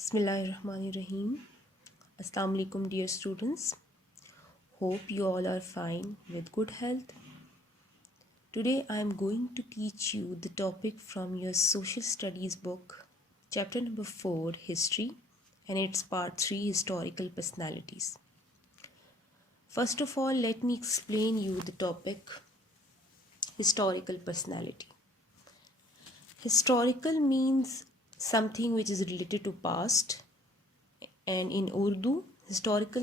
Bismillahirrahmanirrahim. Assalamu alaikum dear students. Hope you all are fine with good health. Today I am going to teach you the topic from your social studies book, chapter number 4, history, and its part 3, historical personalities. First of all, let me explain you the topic, historical personality. Historical means something which is related to past, and in Urdu historical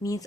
means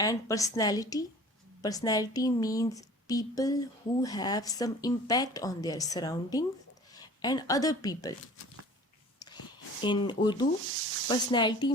And personality means people who have some impact on their surroundings and other people. In Urdu personality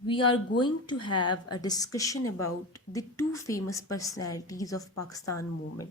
we are going to have a discussion about the two famous personalities of Pakistan movement.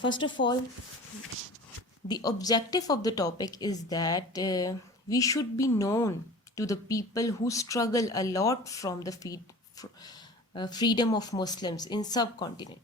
First of all, the objective of the topic is that we should be known to the people who struggle a lot from the freedom of Muslims in subcontinent.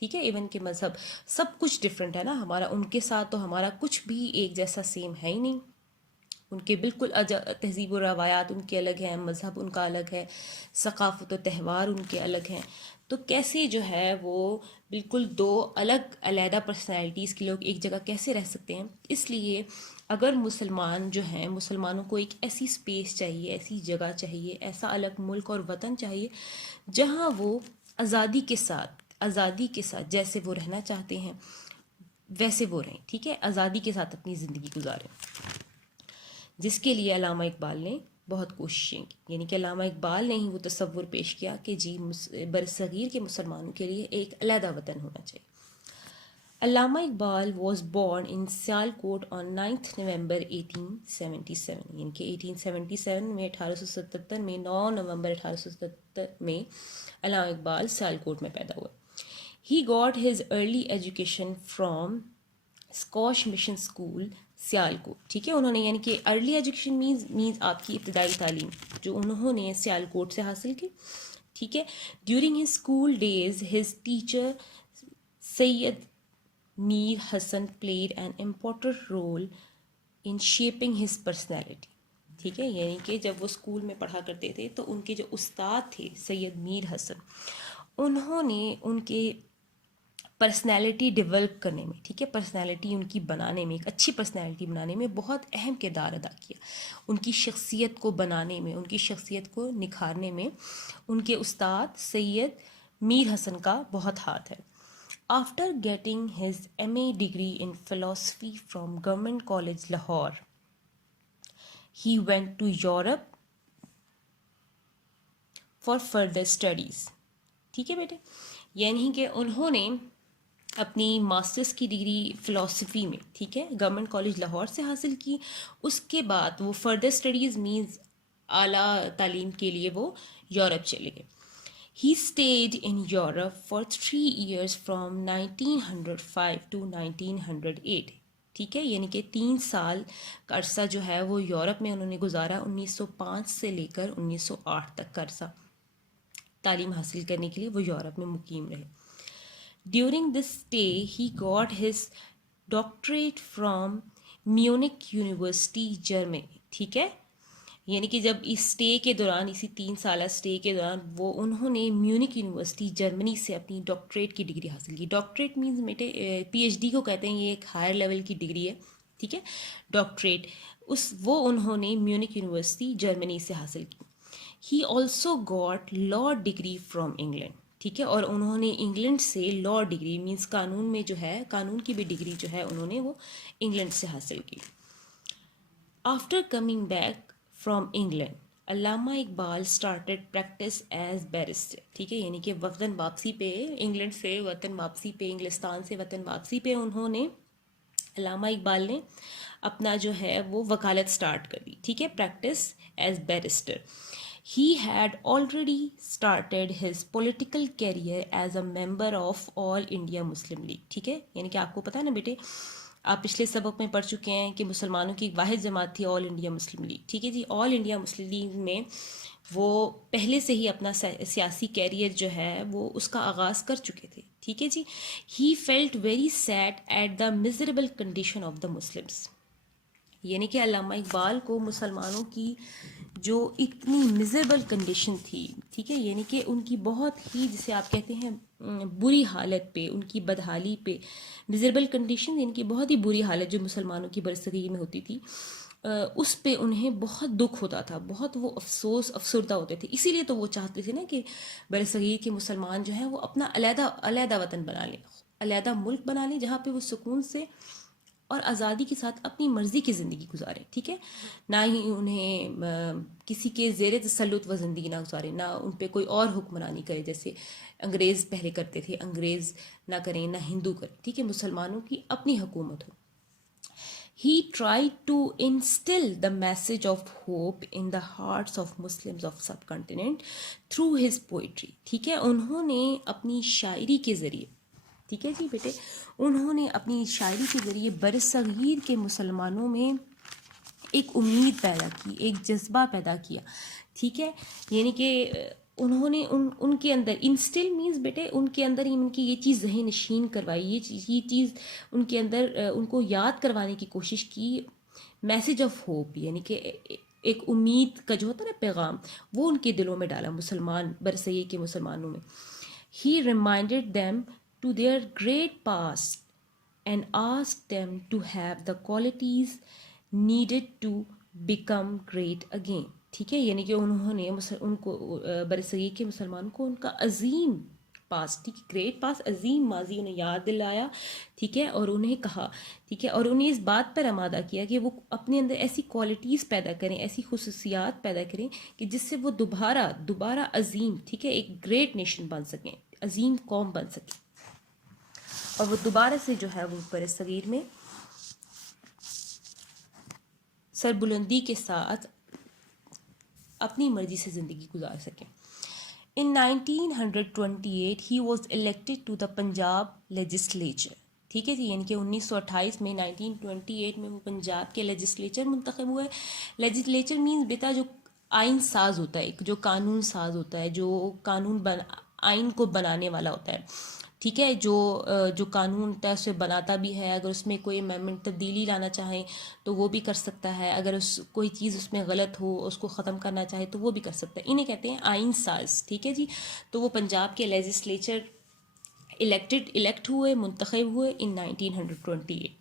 ٹھیک ہے. Even کہ مذہب سب کچھ different ہے نا ہمارا ان کے ساتھ، تو ہمارا کچھ بھی ایک جیسا سیم ہے ہی نہیں. ان کے بالکل تہذیب و روایات ان کے الگ ہیں، مذہب ان کا الگ ہے، ثقافت و تہوار ان کے الگ ہیں. تو کیسے جو ہے وہ بالکل دو الگ علیحدہ پرسنالٹیز کے لوگ ایک جگہ کیسے رہ سکتے ہیں؟ اس لیے اگر مسلمان جو ہیں، مسلمانوں کو ایک ایسی سپیس چاہیے، ایسی جگہ چاہیے، ایسا الگ ملک اور وطن چاہیے جہاں وہ آزادی کے ساتھ جیسے وہ رہنا چاہتے ہیں ویسے وہ رہیں. ٹھیک ہے، آزادی کے ساتھ اپنی زندگی گزاریں، جس کے لیے علامہ اقبال نے بہت کوششیں کی. یعنی کہ علامہ اقبال نے ہی وہ تصور پیش کیا کہ جی برصغیر کے مسلمانوں کے لیے ایک علیحدہ وطن ہونا چاہیے. Allama Iqbal was born in Sialkot on 9 November 1877. یعنی کہ 1877 میں 1877 میں 9 نومبر 1877 میں علامہ اقبال سیالکوٹ میں پیدا ہوئے. He got his early education from Scotch mission school Sialkot. ٹھیک ہے، انہوں نے یعنی کہ ارلی ایجوکیشن مینز آپ کی ابتدائی تعلیم جو انہوں نے سیالکوٹ سے حاصل کی. ٹھیک ہے. During his school days his teacher Syed Mir Hasan played an important role in shaping his personality. ٹھیک ہے، یعنی کہ جب وہ اسکول میں پڑھا کرتے تھے تو ان کے جو استاد تھے سید میر حسن، انہوں نے ان کے پرسنالٹی ڈیولپ کرنے میں، ٹھیک ہے، پرسنالٹی ان کی بنانے میں، ایک اچھی پرسنالٹی بنانے میں بہت اہم کردار ادا کیا. ان کی شخصیت کو بنانے میں، ان کی شخصیت کو نکھارنے میں ان کے استاد سید میر حسن کا بہت ہاتھ ہے. After getting his M A degree in philosophy from government college Lahore, he went to Europe for further studies. ٹھیک ہے بیٹے، یعنی کہ انہوں نے اپنی ماسٹرز کی ڈگری فلاسفی میں، ٹھیک ہے، گورنمنٹ کالج لاہور سے حاصل کی. اس کے بعد وہ فردر اسٹڈیز مینز اعلیٰ تعلیم کے لیے وہ یورپ چلے گئے. He stayed in Europe for 3 years فرام 1905 ٹو 1908. ٹھیک ہے، یعنی کہ 3 سال کا عرصہ جو ہے وہ یورپ میں انہوں نے گزارا. 1905 سے لے کر 1908 تک کا عرصہ تعلیم حاصل کرنے کے لیے وہ یورپ میں مقیم رہے. During this stay, he got his doctorate from Munich University, Germany. ٹھیک ہے، یعنی کہ جب اس اسٹے کے دوران، اسی 3 سالہ اسٹے کے دوران وہ انہوں نے میونک یونیورسٹی جرمنی سے اپنی ڈاکٹریٹ کی ڈگری حاصل کی. ڈاکٹریٹ مینز بیٹے پی ایچ ڈی کو کہتے ہیں، یہ ایک ہائر لیول کی ڈگری ہے. ٹھیک ہے، ڈاکٹریٹ وہ انہوں نے میونک یونیورسٹی جرمنی سے حاصل کی. He also got law degree from England. ٹھیک ہے، اور انہوں نے انگلینڈ سے لاء ڈگری مینس قانون میں جو ہے، قانون کی بھی ڈگری جو ہے انہوں نے وہ انگلینڈ سے حاصل کی. After coming back from England, Allama Iqbal started practice as barrister. ٹھیک ہے، یعنی کہ وطن واپسی پہ، انگلینڈ سے وطن واپسی پہ، انگلستان سے وطن واپسی پہ انہوں نے، علامہ اقبال نے اپنا جو ہے وہ وکالت اسٹارٹ کر دی. ٹھیک ہے، practice as barrister. He had already started his political career as a member of All India Muslim League. ٹھیک ہے، یعنی کہ آپ کو پتہ ہے نا بیٹے، آپ پچھلے سبق میں پڑھ چکے ہیں کہ مسلمانوں کی ایک واحد جماعت تھی آل انڈیا مسلم لیگ. ٹھیک ہے جی، آل انڈیا مسلم لیگ میں وہ پہلے سے ہی اپنا سیاسی کیریئر جو ہے وہ اس کا آغاز کر چکے تھے. ٹھیک ہے جی. He felt very sad at the miserable condition of the Muslims. یعنی کہ علامہ اقبال کو مسلمانوں کی جو اتنی میزریبل کنڈیشن تھی، ٹھیک ہے، یعنی کہ ان کی بہت ہی، جسے آپ کہتے ہیں بری حالت پہ، ان کی بدحالی پہ، میزریبل کنڈیشن یعنی کہ بہت ہی بری حالت جو مسلمانوں کی برصغیر میں ہوتی تھی، اس پہ انہیں بہت دکھ ہوتا تھا، بہت وہ افسردہ ہوتے تھے. اسی لیے تو وہ چاہتے تھے نا کہ برصغیر کے مسلمان جو ہیں وہ اپنا علیحدہ وطن بنا لیں، علیحدہ ملک بنا لیں جہاں پہ وہ سکون سے اور آزادی کے ساتھ اپنی مرضی کی زندگی گزاریں. ٹھیک ہے، نہ ہی انہیں کسی کے زیر تسلط وہ زندگی نہ گزاریں، نہ ان پہ کوئی اور حکمرانی کرے جیسے انگریز پہلے کرتے تھے، انگریز نہ کریں، نہ ہندو کریں. ٹھیک ہے، مسلمانوں کی اپنی حکومت ہو. He tried to instill the message of hope in the hearts of Muslims of subcontinent through his poetry. ٹھیک ہے، انہوں نے اپنی شاعری کے ذریعے، ٹھیک ہے جی بیٹے، انہوں نے اپنی شاعری کے ذریعے برصغیر کے مسلمانوں میں ایک امید پیدا کی، ایک جذبہ پیدا کیا. ٹھیک ہے، یعنی کہ انہوں نے ان کے اندر انسٹل مینس بیٹے ان کے اندر ان کی یہ چیز ذہن نشین کروائی، یہ چیز ان کے اندر ان کو یاد کروانے کی کوشش کی، میسج آف ہوپ، یعنی کہ ایک امید کا جو ہوتا ہے نا پیغام، وہ ان کے دلوں میں ڈالا مسلمان برصغیر کے مسلمانوں میں. He reminded them to their great past and asked them to have the qualities needed to become great again. ٹھیک ہے، یعنی کہ انہوں نے ان کو برصغیر کے مسلمانوں کو ان کا عظیم پاس، ٹھیک ہے، گریٹ پاس، عظیم ماضی انہیں یاد دلایا. ٹھیک ہے، اور انہیں کہا، ٹھیک ہے، اور انہیں اس بات پر آمادہ کیا کہ وہ اپنے اندر ایسی کوالٹیز پیدا کریں، ایسی خصوصیات پیدا کریں کہ جس سے وہ دوبارہ عظیم، ٹھیک ہے، ایک گریٹ نیشن بن سکیں، عظیم قوم بن سکیں، اور وہ دوبارہ سے جو ہے وہ برصغیر میں سربلندی کے ساتھ اپنی مرضی سے زندگی گزار سکیں. In 1928 he was elected to the Punjab legislature. ٹھیک ہے جی، یعنی کہ 1928 میں 1928 میں وہ پنجاب کے لیجسلیچر منتخب ہوئے. لیجسلیچر مینس بیٹا جو آئین ساز ہوتا ہے، جو قانون ساز ہوتا ہے، جو آئین کو بنانے والا ہوتا ہے. ٹھیک ہے، جو قانون طے سے بناتا بھی ہے، اگر اس میں کوئی امینڈمنٹ تبدیلی لانا چاہیں تو وہ بھی کر سکتا ہے، اگر کوئی چیز اس میں غلط ہو اس کو ختم کرنا چاہے تو وہ بھی کر سکتا ہے. انہیں کہتے ہیں آئین ساز. ٹھیک ہے جی، تو وہ پنجاب کے لیجسلیچر الیکٹ ہوئے، منتخب ہوئے in 1928.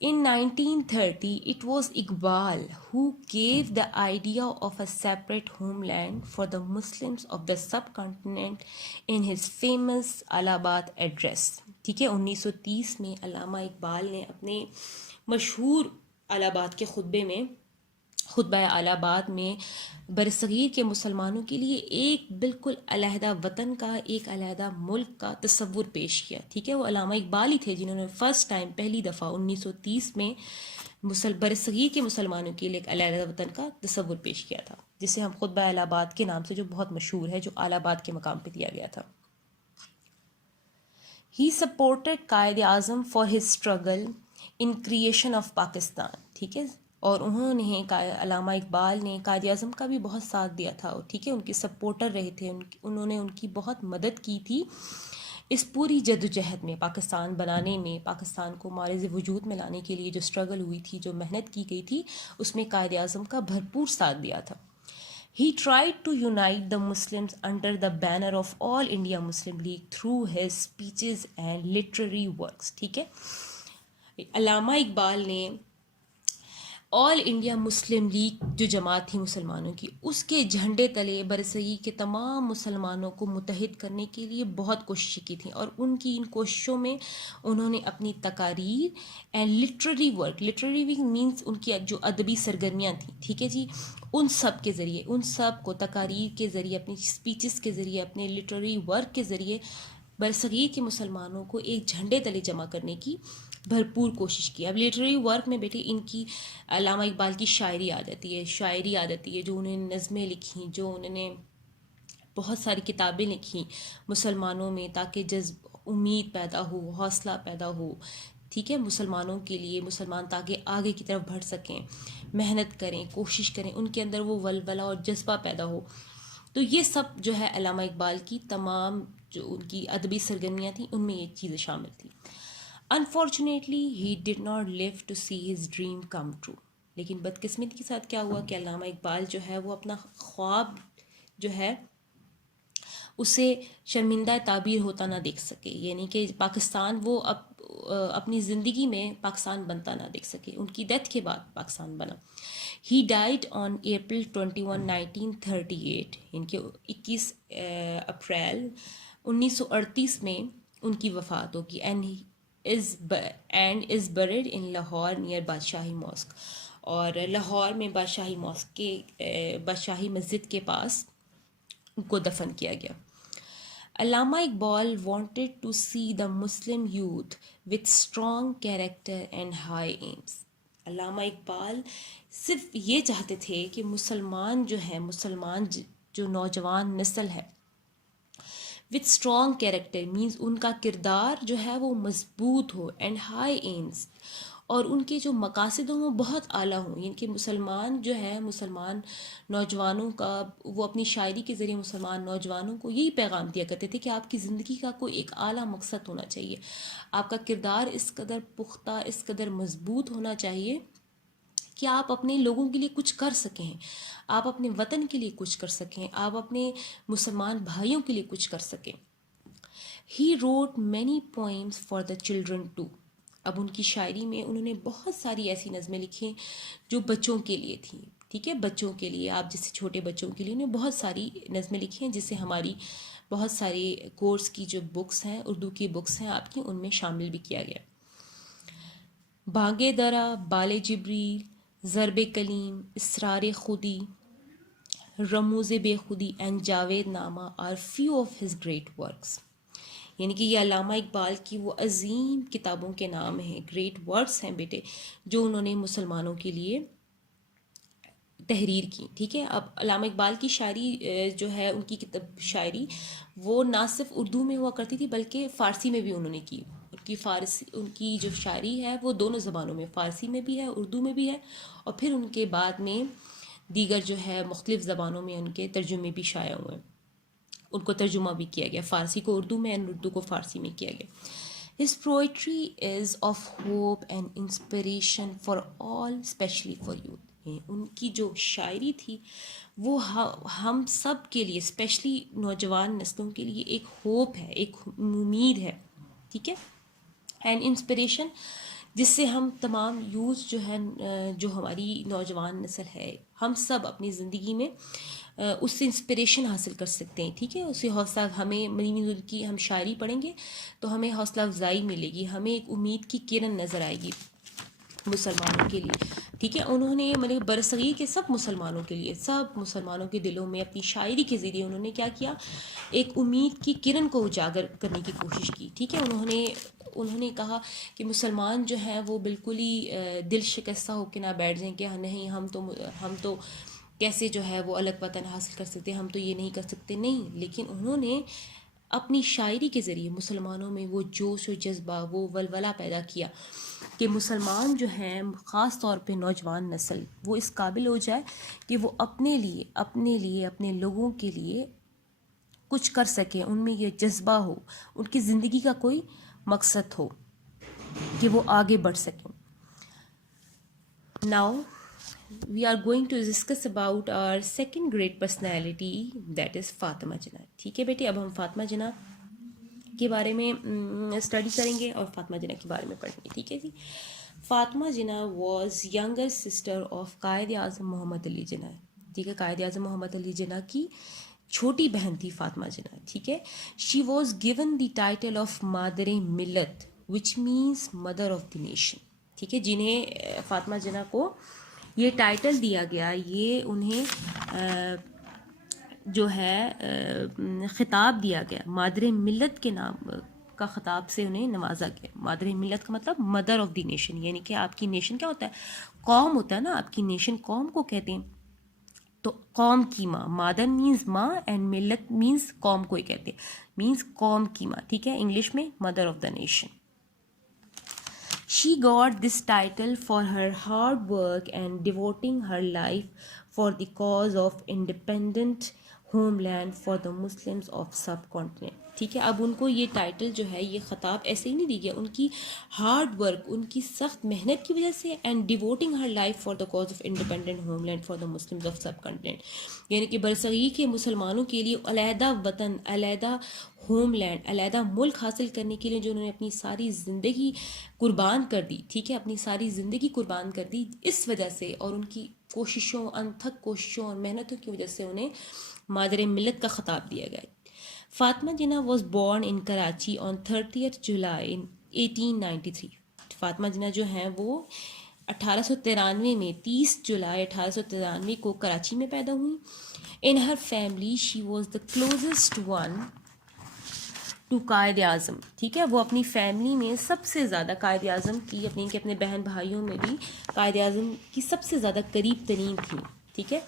In 1930 it was Iqbal who gave the idea of a separate homeland for the Muslims of the subcontinent in his famous Allahabad address. ٹھیک ہے، 1930 میں علامہ اقبال نے اپنے مشہور الہ آباد کے خطبہ الہ آباد میں برصغیر کے مسلمانوں کے لیے ایک بالکل علیحدہ وطن کا، ایک علیحدہ ملک کا تصور پیش کیا. ٹھیک ہے، وہ علامہ اقبال ہی تھے جنہوں نے فرسٹ ٹائم، پہلی دفعہ 1930 میں برصغیر کے مسلمانوں کے لیے ایک علیحدہ وطن کا تصور پیش کیا تھا، جسے ہم خطبہ الہ آباد کے نام سے، جو بہت مشہور ہے، جو الہ آباد کے مقام پہ دیا گیا تھا. He supported Quaid Azam for his struggle in creation of Pakistan. ٹھیک ہے، اور انہوں نے علامہ اقبال نے قائد اعظم کا بھی بہت ساتھ دیا تھا. ٹھیک ہے، ان کے سپورٹر رہے تھے، انہوں نے ان کی بہت مدد کی تھی اس پوری جدوجہد میں، پاکستان بنانے میں، پاکستان کو معرض وجود میں لانے کے لیے جو اسٹرگل ہوئی تھی، جو محنت کی گئی تھی، اس میں قائد اعظم کا بھرپور ساتھ دیا تھا. He tried to unite the Muslims under the banner of All India Muslim League through his speeches and literary works. ٹھیک ہے، علامہ اقبال نے آل انڈیا مسلم لیگ جو جماعت تھی مسلمانوں کی، اس کے جھنڈے تلے برصغیر کے تمام مسلمانوں کو متحد کرنے کے لیے بہت کوششیں کی تھیں، اور ان کی ان کوششوں میں انہوں نے اپنی تقاریر اینڈ لٹریری ورک مینس ان کی جو ادبی سرگرمیاں تھیں، ٹھیک ہے جی، ان سب کے ذریعے، ان سب کو تقاریر کے ذریعے، اپنی اسپیچز کے ذریعے، اپنے لٹریری ورک کے ذریعے برصغیر کے مسلمانوں کو ایک جھنڈے تلے جمع کرنے کی بھرپور کوشش کی. اب لٹریری ورک میں بیٹے ان کی علامہ اقبال کی شاعری آ جاتی ہے، جو انہوں نے نظمیں لکھیں، جو انہوں نے بہت ساری کتابیں لکھیں مسلمانوں میں، تاکہ امید پیدا ہو، حوصلہ پیدا ہو. ٹھیک ہے، مسلمانوں کے لیے، مسلمان تاکہ آگے کی طرف بڑھ سکیں، محنت کریں، کوشش کریں، ان کے اندر وہ ولولہ اور جذبہ پیدا ہو. تو یہ سب جو ہے علامہ اقبال کی تمام جو ان کی ادبی سرگرمیاں تھیں، ان میں یہ چیزیں شامل تھیں. Unfortunately, he did not live to see his dream come true. لیکن بدقسمتی کے ساتھ کیا ہوا کہ علامہ اقبال جو ہے وہ اپنا خواب جو ہے اسے شرمندہ تعبیر ہوتا نہ دیکھ سکے، یعنی کہ پاکستان، وہ اپنی زندگی میں پاکستان بنتا نہ دیکھ سکے. ان کی ڈیتھ کے بعد پاکستان بنا. He died on April 21, 1938. ان کے 21 اپریل 1938 میں ان کی وفات ہوگی. and is buried in Lahore near بادشاہی ماسک. اور لاہور میں بادشاہی ماسک کے بادشاہی مسجد کے پاس ان کو دفن کیا گیا. علامہ Iqbal wanted to see the Muslim youth with strong character and high aims. علامہ اقبال صرف یہ چاہتے تھے کہ مسلمان جو نوجوان نسل ہے with strong character means ان کا کردار جو ہے وہ مضبوط ہو, and high aims, اور ان کے جو مقاصد ہوں وہ بہت اعلیٰ ہوں، یعنی کہ مسلمان جو ہے، مسلمان نوجوانوں کا، وہ اپنی شاعری کے ذریعے مسلمان نوجوانوں کو یہی پیغام دیا کرتے تھے کہ آپ کی زندگی کا کوئی ایک اعلیٰ مقصد ہونا چاہیے، آپ کا کردار اس قدر پختہ، اس قدر مضبوط ہونا چاہیے کہ آپ اپنے لوگوں کے لیے کچھ کر سکیں، آپ اپنے وطن کے لیے کچھ کر سکیں، آپ اپنے مسلمان بھائیوں کے لیے کچھ کر سکیں۔ He wrote many poems for the children too. اب ان کی شاعری میں انہوں نے بہت ساری ایسی نظمیں لکھی جو بچوں کے لیے تھیں، ٹھیک ہے، بچوں کے لیے، آپ جیسے چھوٹے بچوں کے لیے، انہوں نے بہت ساری نظمیں لکھی ہیں، جس سے ہماری بہت ساری کورس کی جو بکس ہیں، اردو کی بکس ہیں آپ کی، ان میں شامل بھی کیا گیا۔ بانگ درا، بال جبریل، ضرب کلیم، اسرار خودی، رموز بے خودی and Javed Nama are few of his great works. یعنی کہ یہ علامہ اقبال کی وہ عظیم کتابوں کے نام ہیں، گریٹ ورکس ہیں بیٹے، جو انہوں نے مسلمانوں کے لیے تحریر کی، ٹھیک ہے۔ اب علامہ اقبال کی شاعری جو ہے، ان کی کتاب شاعری وہ نہ صرف اردو میں ہوا کرتی تھی بلکہ فارسی میں بھی انہوں نے کی۔ ان کی جو شاعری ہے وہ دونوں زبانوں میں، فارسی میں بھی ہے، اردو میں بھی ہے، اور پھر ان کے بعد میں دیگر جو ہے مختلف زبانوں میں ان کے ترجمے بھی شائع ہوئے، ان کو ترجمہ بھی کیا گیا، فارسی کو اردو میں اور اردو کو فارسی میں کیا گیا۔ His poetry is of hope and inspiration for all, especially for youth۔ ان کی جو شاعری تھی وہ ہم سب کے لیے، اسپیشلی نوجوان نسلوں کے لیے ایک ہوپ ہے، ایک امید ہے، ٹھیک ہے، اینڈ انسپریشن، جس سے ہم تمام یوتھ جو ہے، جو ہماری نوجوان نسل ہے، ہم سب اپنی زندگی میں اس سے انسپریشن حاصل کر سکتے ہیں، ٹھیک ہے، اسے حوصلہ، ہمیں ان کی ہم شاعری پڑھیں گے تو ہمیں حوصلہ افزائی ملے گی، ہمیں ایک امید کی کرن نظر آئے گی مسلمانوں کے لیے، ٹھیک ہے۔ انہوں نے مطلب برصغیر کے سب مسلمانوں کے لیے، سب مسلمانوں کے دلوں میں اپنی شاعری کے ذریعے انہوں نے کیا کیا، ایک امید کی کرن کو اجاگر کرنے کی کوشش کی، ٹھیک ہے۔ انہوں نے کہا کہ مسلمان جو ہیں وہ بالکل ہی دل شکستہ ہو کے نہ بیٹھ جائیں کہ نہیں، ہم تو کیسے جو ہے وہ الگ وطن حاصل کر سکتے، ہم تو یہ نہیں کر سکتے، نہیں، لیکن انہوں نے اپنی شاعری کے ذریعے مسلمانوں میں وہ جوش و جذبہ، وہ ولولہ پیدا کیا کہ مسلمان جو ہیں، خاص طور پہ نوجوان نسل، وہ اس قابل ہو جائے کہ وہ اپنے لیے اپنے لوگوں کے لیے کچھ کر سکیں، ان میں یہ جذبہ ہو، ان کی زندگی کا کوئی مقصد ہو کہ وہ آگے بڑھ سکیں۔ Now we are going to discuss about our second great personality, that is Fatima جناح، ٹھیک ہے بیٹے۔ اب ہم فاطمہ جناح کے بارے میں اسٹڈی کریں گے اور فاطمہ جناح کے بارے میں پڑھیں گے، ٹھیک ہے جی۔ Fatima Jinnah was younger sister of Quaid Azam محمد علی جناح، ٹھیک ہے، قائد اعظم محمد علی جناح کی چھوٹی بہن تھی فاطمہ جناح، ٹھیک ہے۔ She was given the title of مادر ملت which means mother of the nation, ٹھیک ہے، جنہیں فاطمہ جناح کو یہ ٹائٹل دیا گیا، یہ انہیں جو ہے خطاب دیا گیا، مادر ملت کے نام کا خطاب سے انہیں نوازا گیا۔ مادر ملت کا مطلب مدر آف دی نیشن، یعنی کہ آپ کی نیشن کیا ہوتا ہے، قوم ہوتا ہے نا، آپ کی نیشن قوم کو کہتے ہیں، تو قوم کی ماں، مادر مینز ماں اینڈ ملت مینز قوم کو ہی کہتے ہیں، مینز قوم کی ماں، ٹھیک ہے، انگلش میں mother of the nation. She got this title for her hard work and devoting her life for the cause of independent homeland for the Muslims of subcontinent، ٹھیک ہے۔ اب ان کو یہ ٹائٹل جو ہے، یہ خطاب ایسے ہی نہیں دی گیا، ان کی ہارڈ ورک، ان کی سخت محنت کی وجہ سے، and devoting her life for the cause of independent homeland for the Muslims of subcontinent, یعنی کہ برصغیر کے مسلمانوں کے لیے علیحدہ وطن، علیحدہ ہوم لینڈ، علیحدہ ملک حاصل کرنے کے لیے جو انہوں نے اپنی ساری زندگی قربان کر دی، ٹھیک ہے، اپنی ساری زندگی قربان کر دی، اس وجہ سے اور ان کی کوششوں، انتھک کوششوں اور محنتوں کی وجہ سے انہیں مادر ملت کا خطاب دیا گیا۔ فاطمہ جناح واز بورن ان کراچی آن 30 جولائی 1893۔ فاطمہ جناح جو ہیں وہ 1893 میں 30 جولائی 1893 کو کراچی میں پیدا ہوئی۔ In her family she was the closest one to Quaid Azam, ٹھیک ہے، وہ اپنی فیملی میں سب سے زیادہ قائد اعظم کی، اپنے بہن بھائیوں میں بھی قائد اعظم کی سب سے زیادہ قریب ترین تھی، ٹھیک ہے۔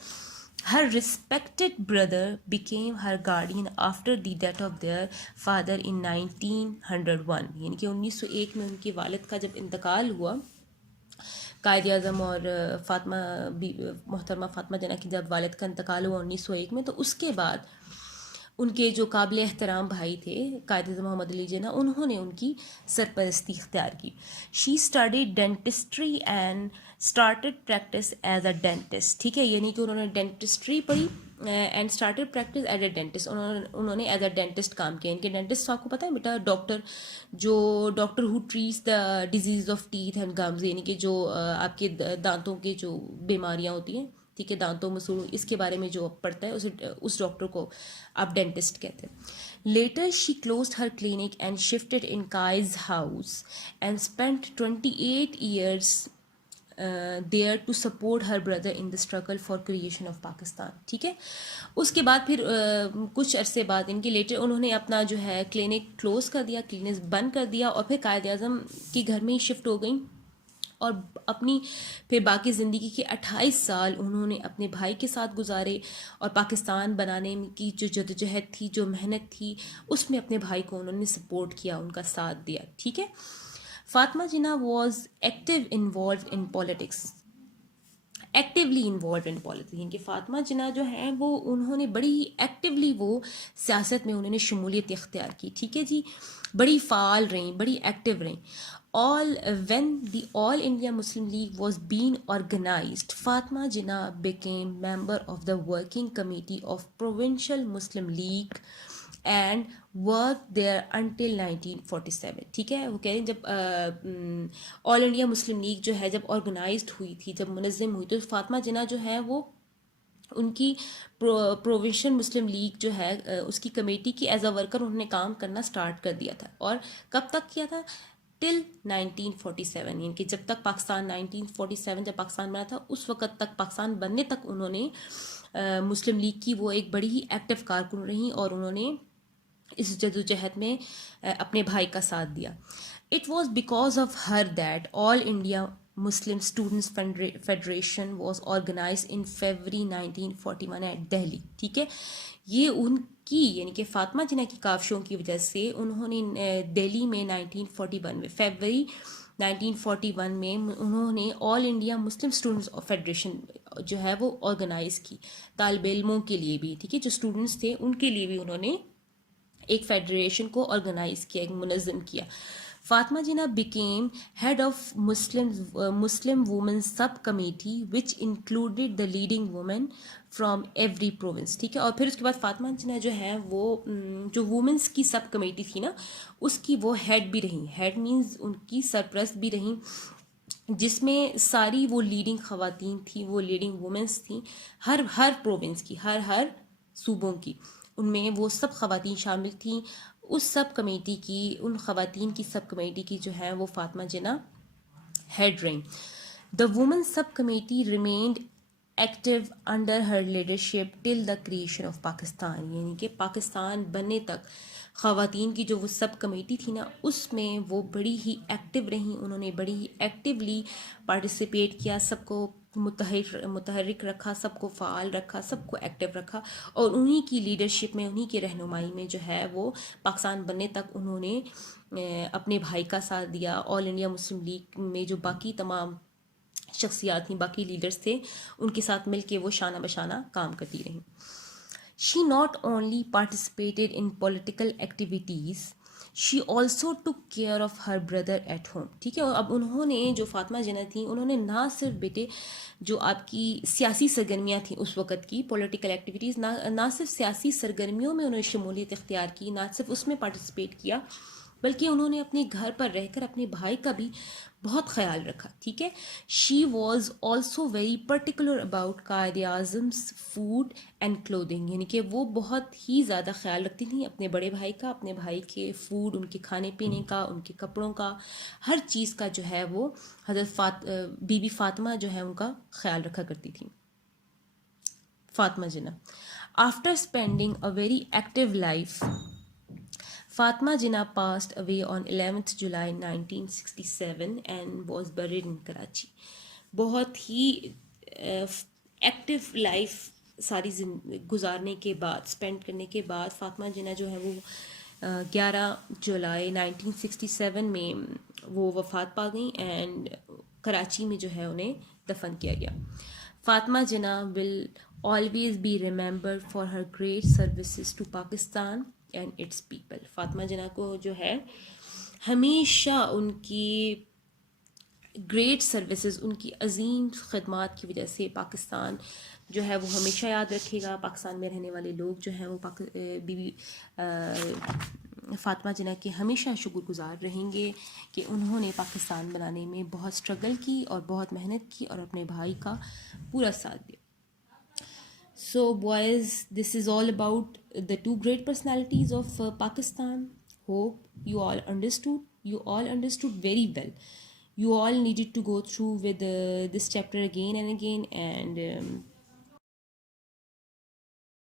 Her respected brother became her guardian after the death of their father in 1901، یعنی کہ 1901 میں ان کے والد کا جب انتقال ہوا قائد اعظم اور فاطمہ محترمہ فاطمہ جناح کی جب والد کا انتقال ہوا 1901 میں، تو اس کے بعد ان کے جو قابل احترام بھائی تھے قائد اعظم محمد علی جناح، انہوں نے ان کی سرپرستی اختیار کی. She studied dentistry and started practice as a dentist. ٹھیک ہے، یعنی کہ انہوں نے ڈینٹسٹری پڑھی and started practice as a dentist. انہوں نے ایز اے ڈینٹسٹ کام کیا. ان کے ڈینٹسٹ آپ کو پتہ ہے بیٹا، doctor who treats the disease of teeth and gums, یعنی کہ جو آپ کے دانتوں کے جو بیماریاں ہوتی ہیں، ٹھیک ہے، دانتوں مسوڑوں، اس کے بارے میں جو پڑھتا ہے اس ڈاکٹر کو آپ ڈینٹسٹ کہتے ہیں. Later she closed her clinic and shifted in Quaid's house and spend 28 years there to support her brother in the struggle for creation of Pakistan. ٹھیک ہے، اس کے بعد پھر کچھ عرصے بعد ان کے لیٹر انہوں نے اپنا جو ہے کلینک کلوز کر دیا، کلینک بند کر دیا، اور پھر قائد اعظم کے گھر میں ہی شفٹ ہو گئیں. اور اپنی پھر باقی زندگی کے 28 سال انہوں نے اپنے بھائی کے ساتھ گزارے، اور پاکستان بنانے کی جو جدوجہد تھی، جو محنت تھی، اس میں اپنے بھائی کو انہوں نے سپورٹ کیا، ان کا ساتھ دیا. ٹھیک ہے. Fatima Jinnah was active involved in politics, actually involved in politics. یعنی کہ فاطمہ جناح جو ہیں وہ انہوں نے بڑی ایکٹیولی وہ سیاست میں انہوں نے شمولیت اختیار کی. ٹھیک ہے جی، بڑی فعال رہیں، بڑی ایکٹیو رہیں. When the All India Muslim League was being organized, Fatma Jinnah became member of the working committee of Provincial Muslim League and worked there until 1947. ٹھیک ہے، وہ کہہ رہے ہیں جب آل انڈیا مسلم لیگ جو ہے جب آرگنائزڈ ہوئی تھی، جب منظم ہوئی، تو فاطمہ جناح جو ہے وہ ان کی پروونشل مسلم لیگ جو ہے اس کی کمیٹی کی ایز اے ورکر انہوں نے کام کرنا سٹارٹ کر دیا تھا. اور کب تک کیا تھا؟ ٹل 1947. یعنی کہ جب تک پاکستان 1947 جب پاکستان بنا تھا، اس وقت تک، پاکستان بننے تک انہوں نے مسلم لیگ کی وہ ایک بڑی ہی ایکٹیو کارکن رہیں، اور انہوں نے اس جدوجہد میں اپنے بھائی کا ساتھ دیا. It was because of her that All India Muslim Students Federation was organize in February 1941 at Delhi. ٹھیک ہے، یہ ان کی یعنی کہ فاطمہ جناح کی کاوشوں کی وجہ سے انہوں نے دہلی میں 1941 میں فیبرری 1941 میں انہوں نے آل انڈیا مسلم اسٹوڈنٹس فیڈریشن جو ہے وہ آرگنائز کی، طالب علموں کے لیے بھی. ٹھیک ہے، جو اسٹوڈنٹس تھے ان کے لیے بھی انہوں نے ایک فیڈریشن کو آرگنائز کیا، ایک منظم کیا. Fatima Jinnah became head of Muslim women subcommittee which included the leading women from every province. ٹھیک ہے، اور پھر اس کے بعد فاطمہ جناح جو ہے وہ جو وومنس کی سب کمیٹی تھی نا، اس کی وہ ہیڈ بھی رہیں. ہیڈ مینز ان کی سرپرست بھی رہیں، جس میں ساری وہ لیڈنگ خواتین تھیں، وہ لیڈنگ وومنس تھیں ہر پروونس کی، ہر صوبوں کی. ان میں وہ سب خواتین شامل تھیں. اس سب کمیٹی کی، ان خواتین کی سب کمیٹی کی جو ہے وہ فاطمہ جناح ہیڈ رہیں. The woman sub committee remained active under her leadership till the creation of Pakistan. یعنی کہ پاکستان بننے تک خواتین کی جو وہ سب کمیٹی تھی نا، اس میں وہ بڑی ہی ایکٹیو رہیں. انہوں نے بڑی ہی ایکٹیولی پارٹیسپیٹ کیا، سب کو متحرک رکھا، سب کو فعال رکھا، سب کو ایکٹیو رکھا. اور انہی کی لیڈرشپ میں، انہی کی رہنمائی میں جو ہے وہ پاکستان بننے تک انہوں نے اپنے بھائی کا ساتھ دیا. آل انڈیا مسلم لیگ میں جو باقی تمام شخصیات تھیں، باقی لیڈرز تھے، ان کے ساتھ مل کے وہ شانہ بشانہ کام کرتی رہیں. She not only participated in political activities, she also took care of her brother at home. ٹھیک ہے، اور اب انہوں نے جو فاطمہ جناح تھیں، انہوں نے نہ صرف بیٹے جو آپ کی سیاسی سرگرمیاں تھیں اس وقت کی پولیٹیکل ایکٹیویٹیز، نہ صرف سیاسی سرگرمیوں میں انہوں نے شمولیت اختیار کی، نہ صرف اس میں پارٹیسپیٹ کیا، بلکہ انہوں نے اپنے گھر پر رہ کر اپنے بھائی کا بھی بہت خیال رکھا. ٹھیک ہے. She was also very particular about Quaid اعظم's food and clothing. یعنی کہ وہ بہت ہی زیادہ خیال رکھتی تھیں اپنے بڑے بھائی کا، اپنے بھائی کے فوڈ، ان کے کھانے پینے کا، ان کے کپڑوں کا، ہر چیز کا جو ہے وہ حضرت بی بی فاطمہ جو ہے ان کا خیال رکھا کرتی تھیں. Fatima Jinnah after spending a very active life, Fatima Jinnah passed away on 11th July 1967 and was buried in Karachi. بہت ہی ایکٹیو لائف ساری گزارنے کے بعد، اسپینڈ کرنے کے بعد، فاطمہ جناح جو ہے وہ 11 جولائی 1967 میں وہ وفات پا گئیں. اینڈ کراچی میں جو ہے انہیں دفن کیا گیا. فاطمہ جناح ول always be remembered for her great services to Pakistan and its people. Fatima جناح کو جو ہے ہمیشہ ان کی گریٹ سروسز، ان کی عظیم خدمات کی وجہ سے پاکستان جو ہے وہ ہمیشہ یاد رکھے گا. پاکستان میں رہنے والے لوگ جو ہیں وہ بی بی فاطمہ جناح کے ہمیشہ شکر گزار رہیں گے کہ انہوں نے پاکستان بنانے میں بہت اسٹرگل کی اور بہت محنت کی اور اپنے بھائی کا پورا ساتھ دیا. So boys, this is all about the two great personalities of Pakistan. Hope you all understood. You all understood very well. You all needed to go through with this chapter again and again, and